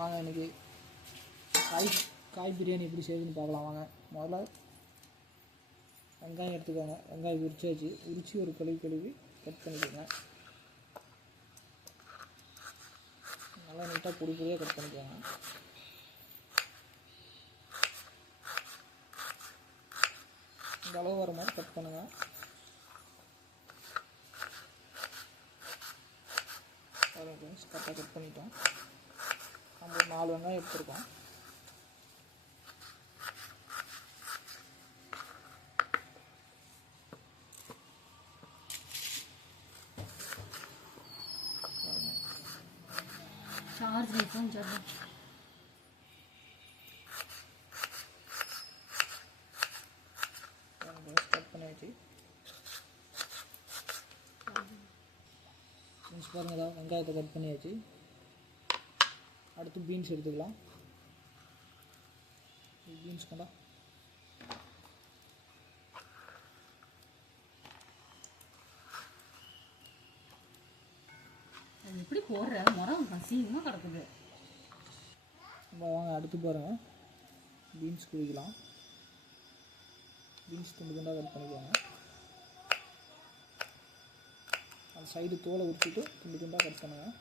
வாங்க இன்றைக்கி காய் காய் பிரியாணி எப்படி செய்யுதுன்னு பார்க்கலாம் வாங்க. முதல்ல வெங்காயம் எடுத்துக்கோங்க. வெங்காயம் உரிச்சாச்சு. உரிச்சு ஒரு கழுவி கழுவி கட் பண்ணிக்கோங்க. நல்லா நீட்டாக பொடி பொடியாக கட் பண்ணிக்கோங்க. இந்த அளவு வர மாதிரி கட் பண்ணுங்கள் ஃப்ரெண்ட்ஸ் கரெக்டாக கட் பண்ணிட்டோம். நம்ம ஒரு நாலு வெங்காயம் எடுத்துருக்கோம் चार्ज नहीं फोन चल रहा கட் பண்ணியாச்சு ஃப்ரெண்ட்ஸ் பாருங்களா வெங்காயத்தை கட் பண்ணியாச்சு அடுத்து பீன்ஸ் எடுத்துக்கலாம். பீன்ஸ் கொண்டா. அது எப்படி போடுற? முறம் அசிங்கமாக கிடக்குது. வாங்க அடுத்து பாருங்கள் பீன்ஸ் குவிக்கலாம் பீன்ஸ் துண்டு துண்டாக கட் பண்ணிக்கோங்க. அந்த சைடு தோலை உரிச்சிட்டு துண்டு துண்டாக கட் பண்ணுங்கள்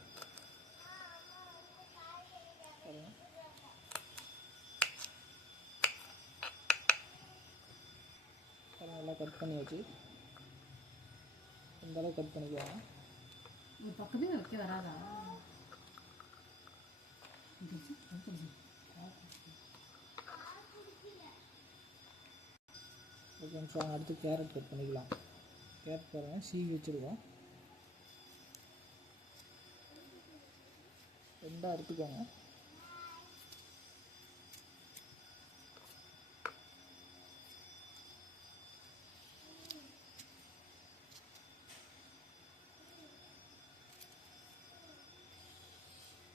பாருங்க பாருங்க நல்லா கட் பண்ணியாச்சு இந்த அளவு கட் பண்ணிக்கோங்க. ஒரு பக்கமே வைக்க வராதா? ஓகே நிமிஷம் அடுத்து கேரட் கட் பண்ணிக்கலாம். கேரட் பாருங்கள் சீவி வச்சுருக்கோம் ரெண்டாக எடுத்துக்கோங்க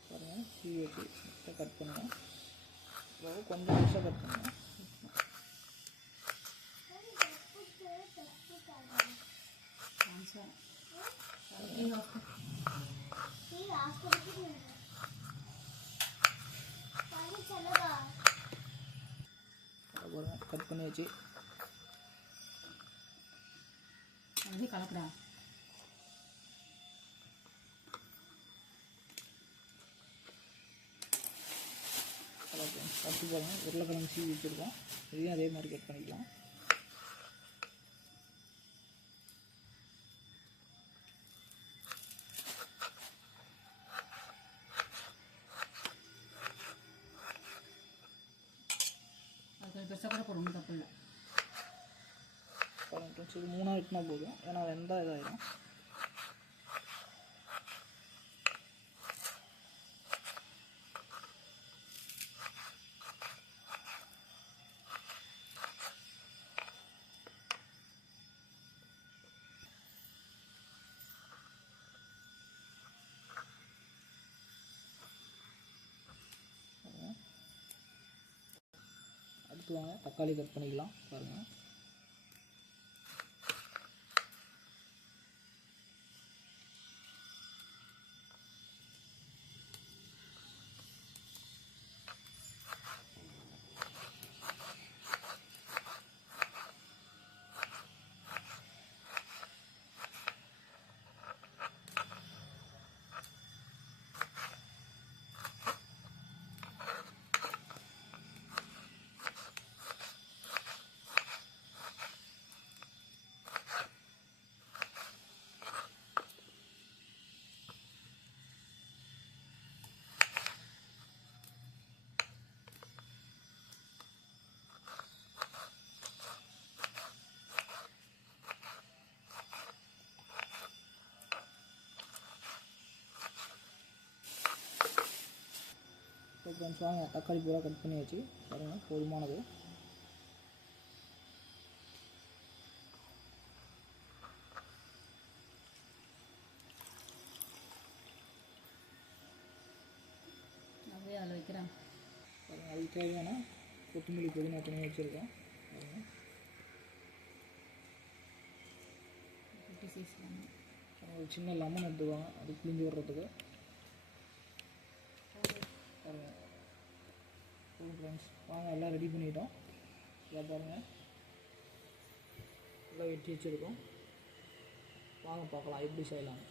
பாருங்கள் சீவி வச்சு கட் பண்ணுங்கள் அப்புறம் கொஞ்சம் நிமிஷம் கட் பண்ணுங்கள் பாருங்கள் கட் பண்ணியாச்சு அப்படியே கலக்குறா கலக்கலாம் அடுத்து பாருங்கள் உருளைக்கிழங்கு சீவி வச்சுருக்கோம். இதையும் அதே மாதிரி கட் பண்ணிக்கலாம். பெருசாக கூட போட ஒன்றும் தப்பு இல்லை. மூணாக வெட்டினா போதும். ஏன்னா வெந்தால் இதாயிடும் அடுத்து தக்காளி கட் பண்ணிக்கலாம் பாருங்கள் கொஞ்சம் வாங்க தக்காளி பூரா கட் பண்ணியாச்சு. பாருங்கள் போதுமானது. அப்படியே அதில் வைக்கிறேன். பாருங்கள் அதுக்கு தேவையான கொத்தமல்லி புதினா தனியாக வச்சுருக்கோம் பாருங்கள் குட்டி சைஸ் பண்ணி அப்புறம் ஒரு சின்ன லெமன் எடுத்துக்கோங்க அது பிழிஞ்சு விடுறதுக்கு பாருங்கள் ஃப்ரெண்ட்ஸ் வாங்க எல்லாம் ரெடி பண்ணிட்டோம். இதை பாருங்கள் நல்லா வெட்டி வச்சுருக்கோம். வாங்க பார்க்கலாம் எப்படி செய்யலாம்